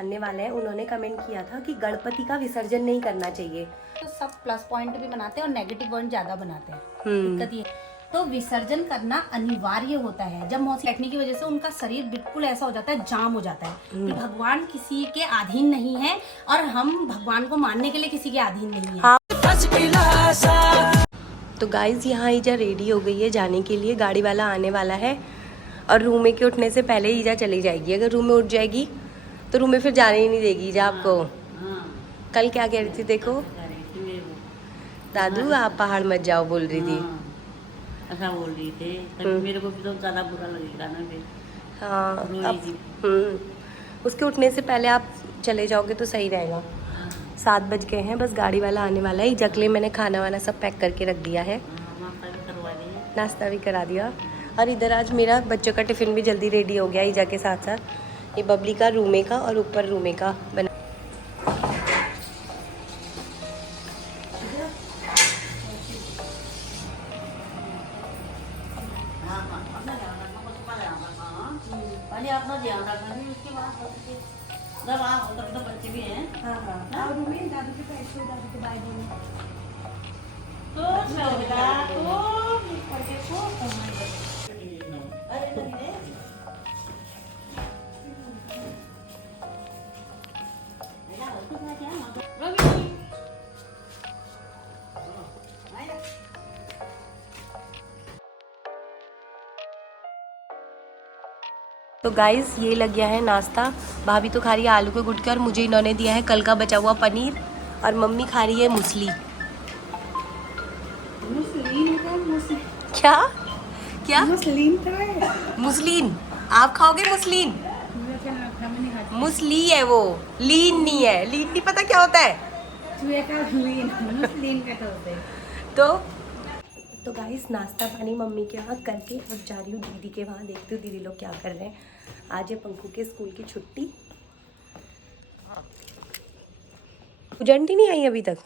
जानने वाले हैं, उन्होंने कमेंट किया था कि गणपति का विसर्जन नहीं करना चाहिए। तो सब प्लस पॉइंट भी बनाते हैं और नेगेटिव पॉइंट ज्यादा बनाते हैं। दिक्कत ये तो विसर्जन करना अनिवार्य होता है। जब मौसी बैठने की वजह से उनका शरीर बिल्कुल ऐसा हो जाता है, जाम हो जाता है कि भगवान किसी के अधीन नहीं है और हम भगवान को मानने के लिए किसी के अधीन नहीं है। हाँ। तो गाइज यहाँ ईजा रेडी हो गई है जाने के लिए, गाड़ी वाला आने वाला है और रूम में के उठने से पहले ईजा चली जाएगी। अगर रूम में उठ जाएगी तो रूम में फिर जाने ही नहीं देगी ईजा आपको। कल क्या कह रही थी देखो, दादू आप पहाड़ मत जाओ बोल रही थी। ऐसा बोल रही थी, तभी मेरे को भी तो ज़्यादा बुरा लगेगा ना फिर। हाँ उसके उठने से पहले आप चले जाओगे तो सही रहेगा। 7 बज गए हैं, बस गाड़ी वाला आने वाला है। ईजा के लिए मैंने खाना वाना सब पैक करके रख दिया है, नाश्ता भी करा दिया। और इधर आज मेरा बच्चों का टिफ़िन भी जल्दी रेडी हो गया ईजा के साथ साथ। ये बबली का रूमे का और ऊपर रूमे का बना। पहले अपना ध्यान रखना है, उसके बाद जब आप तब तो बच्चे भी हैं। हाँ और रूमे दादू के पैर से दादू के बाय दोनों तो बेटा तो करके को अरे कभी दे तो गाइस ये लग गया है नाश्ता। भाभी तो खा रही है आलू के गुटके और मुझे इन्होंने दिया है कल का बचा हुआ पनीर, और मम्मी खा रही है मूसली। क्या क्या मुसलीन? आप खाओगे मुसलीन? मुसली है वो, लीन नहीं है। लीन नहीं पता क्या होता है? तो गाइस नाश्ता पानी मम्मी के यहाँ करके अब जा रही हूँ दीदी के वहाँ, देखती हूँ दीदी लोग क्या कर रहे हैं। आज है पंकु के स्कूल की छुट्टी। एजेंट ही नहीं आई अभी तक।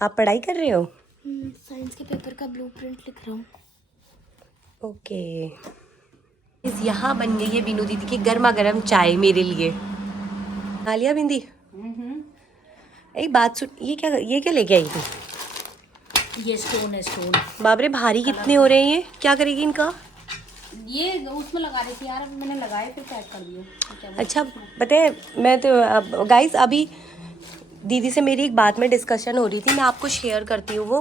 आप पढ़ाई कर रहे हो? साइंस के पेपर का ब्लूप्रिंट लिख रहा हूँ। ओके। यहाँ बन गई है बीनू दीदी की गर्मा गर्म चाय मेरे लिए। खा लिया बिंदी? एक बात सुन, ये क्या लेके आई थी? ये स्टोन है, स्टोन। बाबरे भारी कितने हो रहे हैं ये, क्या करेगी इनका? ये उसमें लगा रही थी यार, मैंने लगाए फिर पैक कर दिया। अच्छा पता है, मैं तो गाइस अभी दीदी से मेरी एक बात में डिस्कशन हो रही थी, मैं आपको शेयर करती हूँ वो।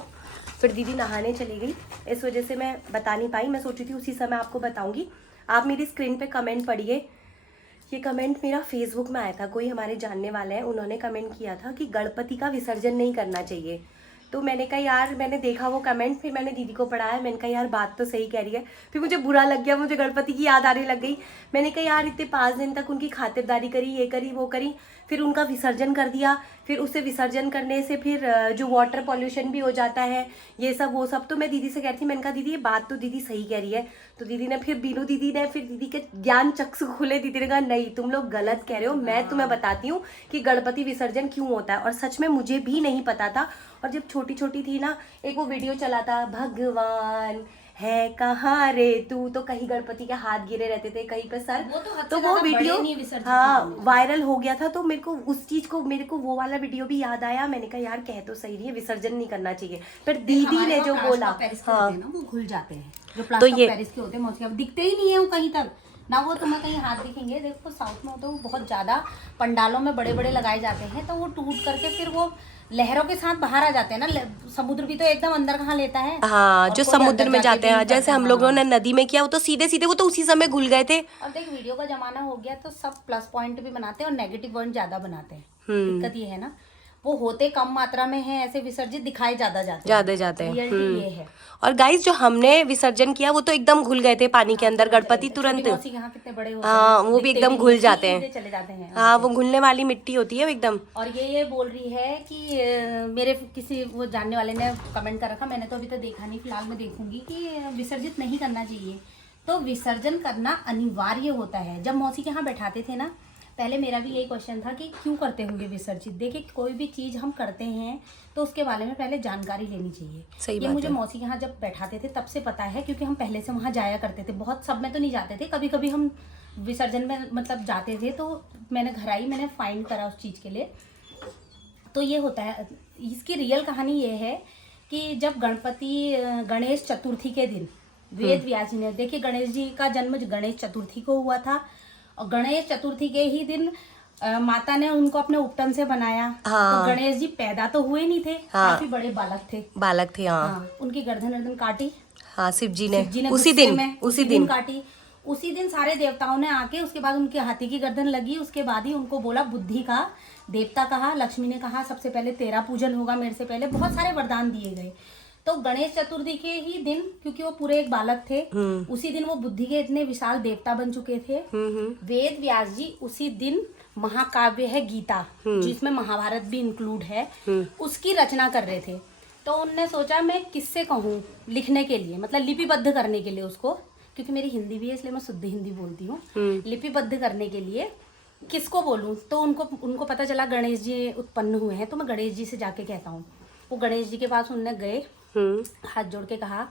फिर दीदी नहाने चली गई, इस वजह से मैं बता नहीं पाई। मैं सोची थी उसी समय आपको बताऊंगी। आप मेरी स्क्रीन पे कमेंट पढ़िए। ये कमेंट मेरा फेसबुक में आया था, कोई हमारे जानने वाले हैं, उन्होंने कमेंट किया था कि गणपति का विसर्जन नहीं करना चाहिए। तो मैंने कहा यार, मैंने देखा वो कमेंट, फिर मैंने दीदी को पढ़ाया। मैंने कहा यार बात तो सही कह रही है। फिर मुझे बुरा लग गया, मुझे गणपति की याद आने लग गई। मैंने कहा यार इतने 5 दिन तक उनकी खातिरदारी करी, ये करी वो करी, फिर उनका विसर्जन कर दिया। फिर उसे विसर्जन करने से फिर जो वाटर पॉल्यूशन भी हो जाता है, ये सब वो सब। तो मैं दीदी से कह रही थी, मैंने कहा दीदी ये बात तो दीदी सही कह रही है। तो दीदी ने फिर बीनू दीदी ने फिर दीदी के ज्ञान चक्षु खुले। दीदी ने कहा नहीं तुम लोग गलत कह रहे हो, मैं तुम्हें बताती हूँ कि गणपति विसर्जन क्यों होता है। और सच में मुझे भी नहीं पता था। और जब छोटी छोटी थी ना, एक वो वीडियो चला था, भगवान है कहाँ रे तू, तो कहीं गणपति के हाथ गिरे रहते थे, कहीं पे सर। तो वो वीडियो हाँ वायरल हो गया था। तो मेरे को उस चीज को, मेरे को वो वाला वीडियो भी याद आया। मैंने कहा यार कह तो सही रही है, विसर्जन नहीं करना चाहिए। फिर दीदी ने जो बोला, हाँ वो घुल जाते हैं जो प्लास्टर ऑफ पेरिस के होते हैं, मौसी दिखते ही नहीं है वो कहीं तक ना। वो तुम्हें कहीं हाथ दिखेंगे। देखो साउथ में तो बहुत ज्यादा पंडालों में बड़े बड़े लगाए जाते हैं, तो वो टूट करके फिर वो लहरों के साथ बाहर आ जाते हैं ना। समुद्र भी तो एकदम अंदर कहाँ लेता है। हाँ जो समुद्र में जाते हैं, जैसे हम लोगों ने नदी में किया, वो तो सीधे सीधे वो तो उसी समय घुल गए थे। अब देख वीडियो का जमाना हो गया तो सब प्लस पॉइंट भी बनाते हैं और नेगेटिव पॉइंट ज्यादा बनाते हैं। दिक्कत ये है ना, वो होते कम मात्रा में है ऐसे विसर्जित, दिखाए ज्यादा जाते हैं। ये है। और गाइस जो हमने विसर्जन किया वो तो एकदम घुल गए थे पानी के अंदर, गणपति तुरंत। कितने बड़े होते हाँ वो भी एकदम घुल जाते हैं, चले जाते हैं। हाँ वो घुलने वाली मिट्टी होती है एकदम। और ये बोल रही है कि मेरे किसी वो जानने वाले ने कमेंट कर रखा, मैंने तो अभी तक देखा नहीं, फिलहाल मैं देखूंगी, कि विसर्जित नहीं करना चाहिए। तो विसर्जन करना अनिवार्य होता है। जब मौसी के यहाँ बैठाते थे ना, पहले मेरा भी यही क्वेश्चन था कि क्यों करते होंगे विसर्जित। देखिए कोई भी चीज़ हम करते हैं तो उसके बारे में पहले जानकारी लेनी चाहिए। सही ये मुझे मौसी के यहाँ जब बैठाते थे तब से पता है, क्योंकि हम पहले से वहाँ जाया करते थे। बहुत सब में तो नहीं जाते थे, कभी कभी हम विसर्जन में मतलब जाते थे, तो मैंने घर आई, मैंने फाइंड करा उस चीज़ के लिए। तो ये होता है, इसकी रियल कहानी ये है कि जब गणेश चतुर्थी के दिन वेद व्यास जी ने, देखिए गणेश जी का जन्म गणेश चतुर्थी को हुआ था, और गणेश चतुर्थी के ही दिन माता ने उनको अपने उपटन से बनाया। हाँ। तो गणेश जी पैदा तो हुए नहीं थे, हाँ। काफी बड़े बालक थे। हाँ। हाँ, उनकी गर्दन काटी। हाँ, शिव जी ने उसी गुस्से दिन में उसी दिन काटी। उसी दिन सारे देवताओं ने आके, उसके बाद उनके हाथी की गर्दन लगी, उसके बाद ही उनको बोला बुद्धि का देवता कहा। लक्ष्मी ने कहा सबसे पहले तेरा पूजन होगा मेरे से पहले, बहुत सारे वरदान दिए गए। तो गणेश चतुर्थी के ही दिन, क्योंकि वो पूरे एक बालक थे, उसी दिन वो बुद्धि के इतने विशाल देवता बन चुके थे। वेद व्यास जी उसी दिन महाकाव्य है गीता, जिसमें महाभारत भी इंक्लूड है, उसकी रचना कर रहे थे। तो उनने सोचा मैं किससे कहूँ लिखने के लिए, मतलब लिपिबद्ध करने के लिए उसको, क्योंकि मेरी हिंदी भी है इसलिए मैं शुद्ध हिंदी बोलती हूँ। लिपिबद्ध करने के लिए किसको बोलूँ, तो उनको पता चला गणेश जी उत्पन्न हुए हैं, तो मैं गणेश जी से जाके कहता हूँ। वो गणेश जी के पास उनने गए, हाथ जोड़ के कहा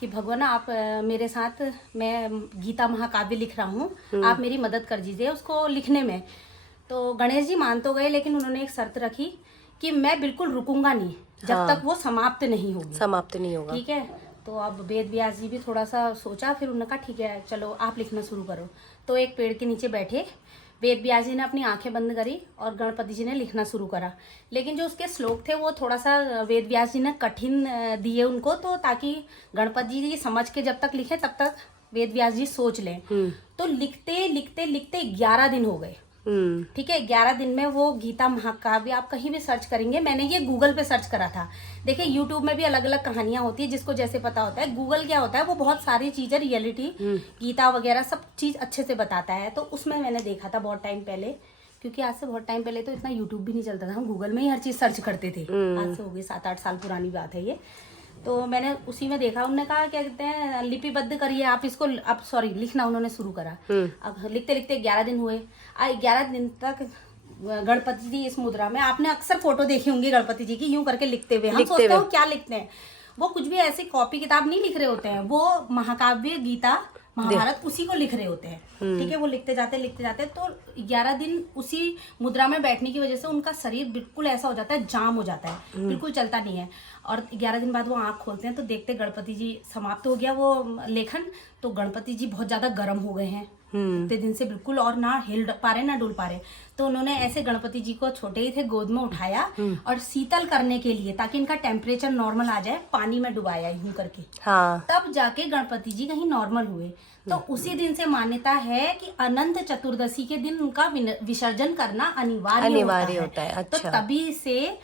कि भगवान आप मेरे साथ, मैं गीता महाकाव्य लिख रहा हूँ, आप मेरी मदद कर दीजिए उसको लिखने में। तो गणेश जी मान तो गए, लेकिन उन्होंने एक शर्त रखी कि मैं बिल्कुल रुकूंगा नहीं जब तक वो समाप्त नहीं होगा। ठीक है। तो अब वेद व्यास जी भी थोड़ा सा सोचा, फिर उन्होंने कहा ठीक है चलो आप लिखना शुरू करो। तो एक पेड़ के नीचे बैठे वेद व्यास जी ने अपनी आंखें बंद करी और गणपति जी ने लिखना शुरू करा। लेकिन जो उसके श्लोक थे वो थोड़ा सा वेद व्यास जी ने कठिन दिए उनको, तो ताकि गणपति जी समझ के जब तक लिखे तब तक वेद व्यास जी सोच लें। तो लिखते लिखते लिखते 11 दिन हो गए। ठीक है, 11 दिन में वो गीता महाकाव्य, आप कहीं भी सर्च करेंगे, मैंने ये गूगल पे सर्च करा था। देखिए यूट्यूब में भी अलग अलग कहानियां होती है, जिसको जैसे पता होता है। गूगल क्या होता है, वो बहुत सारी चीजें, रियलिटी, गीता वगैरह सब चीज अच्छे से बताता है। तो उसमें मैंने देखा था बहुत टाइम पहले, क्योंकि आज से बहुत टाइम पहले तो इतना यूट्यूब भी नहीं चलता था, हम गूगल में ही हर चीज सर्च करते थे। आज से हो गई 7-8 साल पुरानी बात है ये। तो मैंने उसी में देखा, उन्होंने कहा क्या कहते हैं लिपिबद्ध करिए आप इसको, अब सॉरी लिखना उन्होंने शुरू करा। अब लिखते लिखते 11 दिन हुए। 11 दिन तक गणपति जी इस मुद्रा में, आपने अक्सर फोटो देखी होंगी गणपति जी की यूं करके लिखते हुए। हम सोचते हो क्या लिखते हैं, वो कुछ भी ऐसी कॉपी किताब नहीं लिख रहे होते हैं, वो महाकाव्य गीता महाभारत उसी को लिख रहे होते हैं। ठीक है, वो लिखते जाते। तो 11 दिन उसी मुद्रा में बैठने की वजह से उनका शरीर बिल्कुल ऐसा हो जाता है, जाम हो जाता है, बिल्कुल चलता नहीं है। और 11 दिन बाद वो आंख खोलते हैं तो देखते गणपति जी समाप्त हो गया वो लेखन। तो गणपति जी बहुत ज्यादा गर्म हो गए हैं इतने दिन से, बिल्कुल, और ना हिल पा रहे ना डुल पा रहे। तो उन्होंने ऐसे गणपति जी को, छोटे ही थे, गोद में उठाया और शीतल करने के लिए, ताकि इनका टेम्परेचर नॉर्मल आ जाए, पानी में डुबाया यूं करके। तब जाके गणपति जी कहीं नॉर्मल हुए। तो उसी दिन से मान्यता है कि अनंत चतुर्दशी के दिन उनका विसर्जन करना अनिवार्य होता है। अच्छा। तो तभी से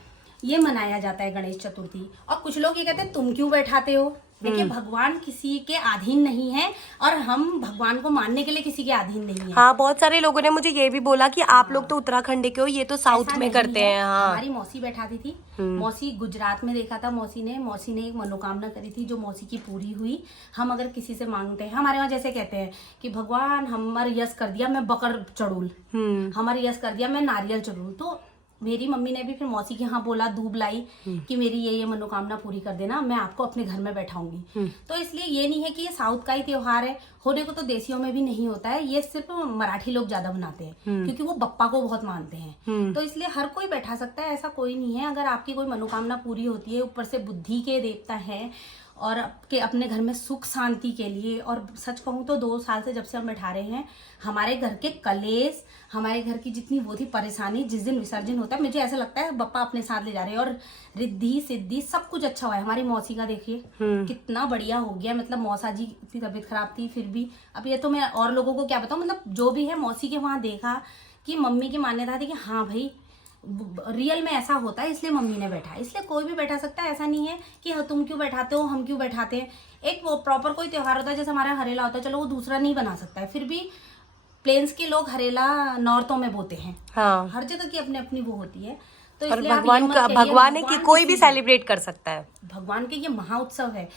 ये मनाया जाता है गणेश चतुर्थी। और कुछ लोग ये कहते हैं तुम क्यों बैठाते हो। देखिए भगवान किसी के अधीन नहीं है, और हम भगवान को मानने के लिए किसी के अधीन नहीं है। हाँ, बहुत सारे लोगों ने मुझे ये भी बोला कि आप लोग तो उत्तराखंड के हो, ये तो साउथ में करते हैं। हाँ, हमारी मौसी बैठाती थी। मौसी गुजरात में देखा था, मौसी ने एक मनोकामना करी थी जो मौसी की पूरी हुई। हम अगर किसी से मांगते हैं, हमारे वहाँ जैसे कहते हैं कि भगवान हमारे यश कर दिया मैं बकर चढ़ूल, हमारे यश कर दिया मैं नारियल चढ़ूल। तो मेरी मम्मी ने भी फिर मौसी के यहाँ बोला, दूब लाई कि मेरी ये मनोकामना पूरी कर देना, मैं आपको अपने घर में बैठाऊंगी। तो इसलिए ये नहीं है कि ये साउथ का ही त्योहार है, होने को तो देसियों में भी नहीं होता है, ये सिर्फ मराठी लोग ज्यादा बनाते हैं क्योंकि वो बप्पा को बहुत मानते हैं। तो इसलिए हर कोई बैठा सकता है, ऐसा कोई नहीं है। अगर आपकी कोई मनोकामना पूरी होती है, ऊपर से बुद्धि के देवता है और आपके अपने घर में सुख शांति के लिए, और सच कहूँ तो 2 साल से जब से हम बैठा रहे हैं, हमारे घर के कलेश, हमारे घर की जितनी वो थी परेशानी, जिस दिन विसर्जन होता है मुझे ऐसा लगता है बप्पा अपने साथ ले जा रहे हैं, और रिद्धि सिद्धि सब कुछ अच्छा हुआ है। हमारी मौसी का देखिए कितना बढ़िया हो गया, मतलब मौसा जी की तबीयत खराब थी फिर भी, अब ये तो मैं और लोगों को क्या बताऊँ, मतलब जो भी है मौसी के वहाँ देखा कि मम्मी की मान्यता थी कि हाँ भाई रियल में ऐसा होता है, इसलिए मम्मी ने बैठा। इसलिए कोई भी बैठा सकता है, ऐसा नहीं है कि तुम क्यों बैठाते हो, हम क्यों बैठाते हैं। एक वो प्रॉपर कोई त्योहार होता है, जैसे हमारा हरेला होता है, चलो वो दूसरा नहीं बना सकता है, फिर भी प्लेन्स के लोग हरेला नॉर्थों में बोते हैं। हाँ। हर जगह की अपनी अपनी वो होती है। तो और इसलिए आप ये भगवान मत का कहिए, भगवान है कि भगवान कोई भी किसी- सेलिब्रेट कर सकता है। भगवान के ये महाउत्सव है।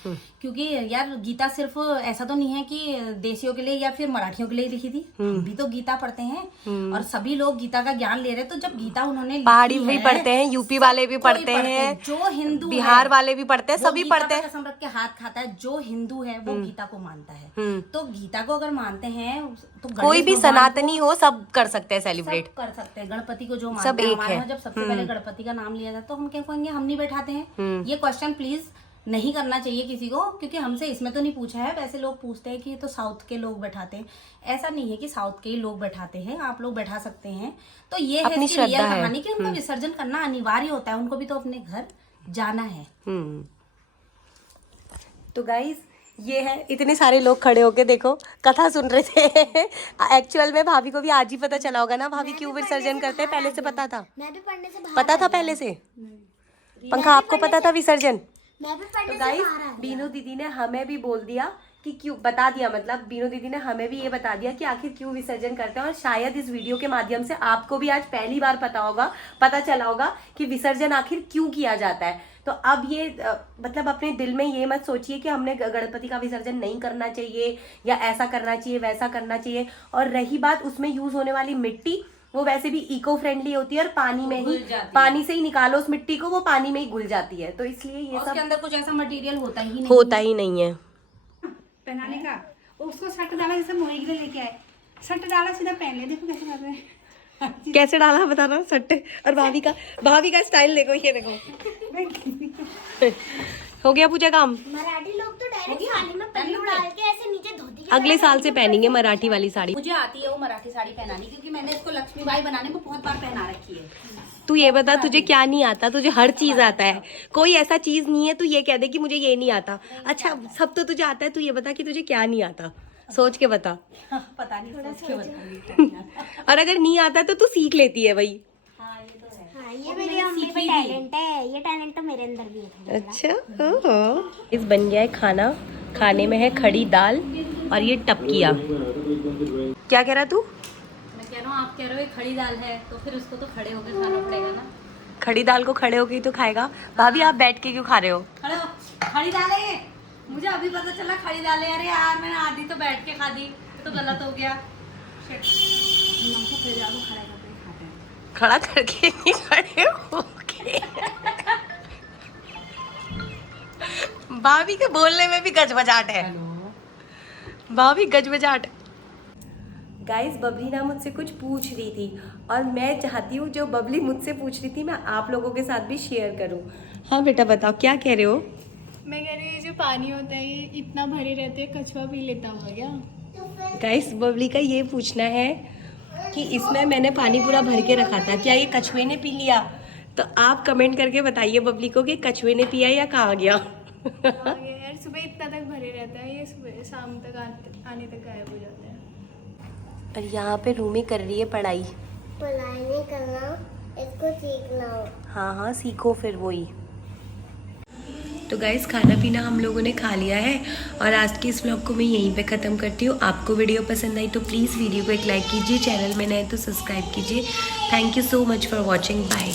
क्योंकि यार गीता सिर्फ ऐसा तो नहीं है कि देशियों के लिए या फिर मराठियों के लिए लिखी थी, हम भी तो गीता पढ़ते हैं और सभी लोग गीता का ज्ञान ले रहे हैं। तो जब गीता उन्होंने लिखी पहाड़ी भी है, पढ़ते हैं, यूपी वाले भी कोई पढ़ते हैं, जो हिंदू बिहार है, वाले भी पढ़ते हैं, वो सभी गीता पढ़ते पर हैं। कसम रख के हाथ खाता है। जो हिंदू है वो गीता को मानता है। तो गीता को अगर मानते हैं तो कोई गणेश भी भगवान सनातनी को हो सब कर सकते हैं सेलिब्रेट। सब कर सकते हैं। गणपति को जो सब मानते हैं, एक हमारे है। यहाँ जब सबसे पहले गणपति का नाम लिया जाता तो हम क्या कहेंगे, हम नहीं बैठाते हैं। ये क्वेश्चन प्लीज नहीं करना चाहिए किसी को, क्योंकि हमसे इसमें तो नहीं पूछा है। वैसे लोग पूछते हैं कि ये तो साउथ के लोग बैठाते हैं। ऐसा नहीं है कि साउथ के ही लोग बैठाते हैं, आप लोग बैठा सकते हैं। तो ये है अपनी इसकी रियल श्रद्धा है। कहानी कि उनका विसर्जन करना अनिवार्य होता है। उनको भी तो अपने घर जाना है। तो गाइस ये है, इतने सारे लोग खड़े होके देखो कथा सुन रहे थे। एक्चुअल में भाभी को भी आज ही पता चला होगा ना भाभी क्यों विसर्जन करते हैं। पहले से पता था? मैं भी पढ़ने से बाहर पता था पहले से? पंखा आपको पता था विसर्जन? मैं भी पढ़ने तो से गाइस बाहर आ गया। बीनू दीदी ने हमें भी बोल दिया कि क्यों, बता दिया, मतलब बीनू दीदी ने हमें भी ये बता दिया कि आखिर क्यों विसर्जन करते हैं। और शायद इस वीडियो के माध्यम से आपको भी आज पहली बार पता चला होगा कि विसर्जन आखिर क्यों किया जाता है। तो अब ये मतलब अपने दिल में ये मत सोचिए कि हमने गणपति का विसर्जन नहीं करना चाहिए या ऐसा करना चाहिए वैसा करना चाहिए। और रही बात उसमें यूज होने वाली मिट्टी, वो वैसे भी इको फ्रेंडली होती है और पानी से ही निकालो उस मिट्टी को, वो पानी में ही घुल जाती है। तो इसलिए ये उसके सब अंदर कुछ ऐसा मटेरियल होता ही नहीं। होता ही नहीं है। पहनाने का उसको सट डाला, जैसे मोही के लिए लेके आए, सट डाला सीधा पहन ले। देखो कैसे कर रहे हैं। कैसे डाला बताना सट्टे। और भाभी का स्टाइल देखो, ये देखो। हो गया पूजा काम। मराठी लोग तो डायरेक्ट थाली में पल्लू डाल के ऐसे नीचे धोती के अगले साल से पहनेंगे मराठी वाली साड़ी। मुझे आती है वो मराठी साड़ी पहनानी, क्योंकि मैंने इसको लक्ष्मीबाई बनाने में बहुत बार पहना रखी है। तू ये बता तुझे क्या नहीं आता? तुझे हर चीज आता है, कोई ऐसा चीज नहीं है तू ये कह दे कि मुझे ये नहीं आता। अच्छा सब तो तुझे आता है, तू ये बता कि तुझे क्या नहीं आता, सोच के बता। पता नहीं, सोच के बताऊंगी। और अगर नहीं आता तो तू सीख लेती है भाई। हाँ ये मेरी मम्मी में टैलेंट है। ये टैलेंट तो मेरे अंदर भी है थोड़ा। अच्छा ओहो। इस बन गया है खाना, खाने में है खड़ी दाल और ये टपकिया। क्या कह रहा तू? मैं कह रहा हूँ, आप कह रहे हो ये खड़ी दाल है, तो फिर उसको तो खड़े होकर खाना पड़ेगा ना। खड़ी दाल को खड़े होके ही तो खाएगा। भाभी आप बैठ के क्यों खा रहे हो? खड़े हो, खड़ी दाल है ये। मुझे अभी पता चला खड़ी दाल है। अरे यार मैंने आधी तो बैठ के खा दी, तो गलत हो गया। खड़ा करके नहीं, खड़े होके। भाभी के बोलने में भी गजबजाट है। भाभी गजबजाट। गाइस बबली ना मुझसे कुछ पूछ रही थी और मैं चाहती हूँ जो बबली मुझसे पूछ रही थी मैं आप लोगों के साथ भी शेयर करूँ। हाँ बेटा बताओ क्या कह रहे हो? मैं कह रही हूँ जो पानी होता है ये इतना भरे रहते हैं, कछुआ पी लेता होगा क्या? गाइस बबली का ये पूछना है कि इसमें मैंने पानी पूरा भर के रखा था, क्या ये कछुए ने पी लिया? तो आप कमेंट करके बताइए बबली को कि कछुए ने पिया या कहाँ गया। आगे यार सुबह इतना तक भरे रहता है, ये सुबह शाम तक आने तक गायब हो जाता है। और यहाँ पे रूमी कर रही है पढ़ाई। पढ़ाई नहीं करना, इसको सीखना हो। हाँ सीखो फिर वही। तो गाइस खाना पीना हम लोगों ने खा लिया है और आज की इस व्लॉग को मैं यहीं पे ख़त्म करती हूँ। आपको वीडियो पसंद आई तो प्लीज़ वीडियो को एक लाइक कीजिए, चैनल में नए तो सब्सक्राइब कीजिए। Thank you so much for watching, bye.